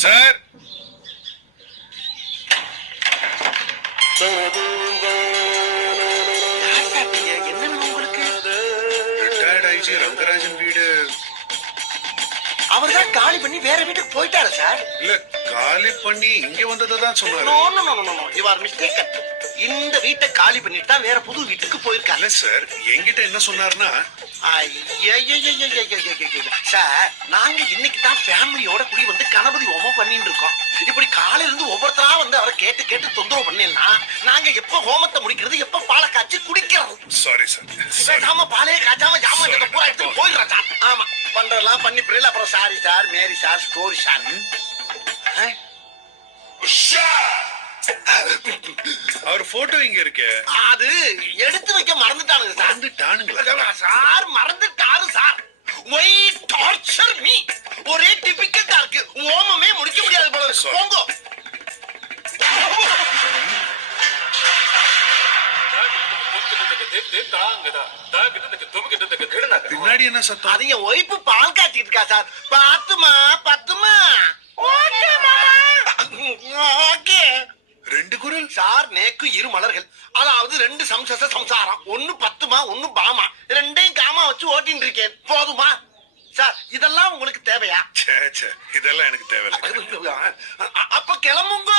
Sir என்ன உங்களுக்கு? Retired IG Rangarajan வீடு. அவர்தான் காலி பண்ணி வேற வீட்டுக்கு போயிட்டாரு சார். இல்ல, காலி பண்ணி இங்க வந்ததான் சொன்னாரு. No no no no, you are mistaken. இந்த வீட்டை காலி பண்ணிட்டு தான் வேற புது வீட்டுக்கு போயிருக்காங்க. இல்ல சார், என்கிட்ட என்ன சொன்னாருன்னா, சார் நாங்க இன்னைக்கு தான் ஃபேமிலியோட குடி வந்து கணபதி ஹோமம் பண்ணிட்டு இருக்கோம். இப்படி காலையில இருந்து ஒவ்வொருத்தரா வந்து அவரை கேட்டு கேட்டு தொந்தரவு பண்ணா நாங்க எப்ப ஹோமத்தை முடிக்கிறது, எப்ப பாலை காய்ச்சி குடிக்கிறது? Sorry sir. ஜாம பாலே காய்ச்சாம ஜாம பூரா எடுத்து போயிடுறா சார். ஆமா பண்றதெல்லாம் பண்ணி பிறகு அப்புறம் சாரி சார், மேரி சார், ஸ்டோரி சார். அவர் போட்டோ இங்க இருக்கு. அது எடுத்து வைக்க மறந்துட்டானுங்க சார். மறந்துட்டானுங்களா சார்? மறந்துட்டாரு சார். Why torture me? ஒரே டிபிக்கலா இருக்கு. ஓமமே முடிக்க முடியாது போல இருக்கு. போங்க. பின்னாடி என்ன சத்தம்? அது என் ஒய்ஃபு பால் காய்ச்சிட்டு இருக்கா சார். பாத்துமா பத்துமா. ஓகே மாமா. ஓகே. ரெண்டு குரல் சார். நேக்கு இரு மலர்கள், அதாவது ரெண்டு சம்சாரம். ஒன்னு பத்துமா, ஒன்னு பாமா. ரெண்டையும் காமா வச்சு ஓட்டின்னு இருக்கேன். போதுமா சார்? இதெல்லாம் உங்களுக்கு தேவையா? இதெல்லாம் எனக்கு தேவையில்லை. அப்ப கிளம்புங்க.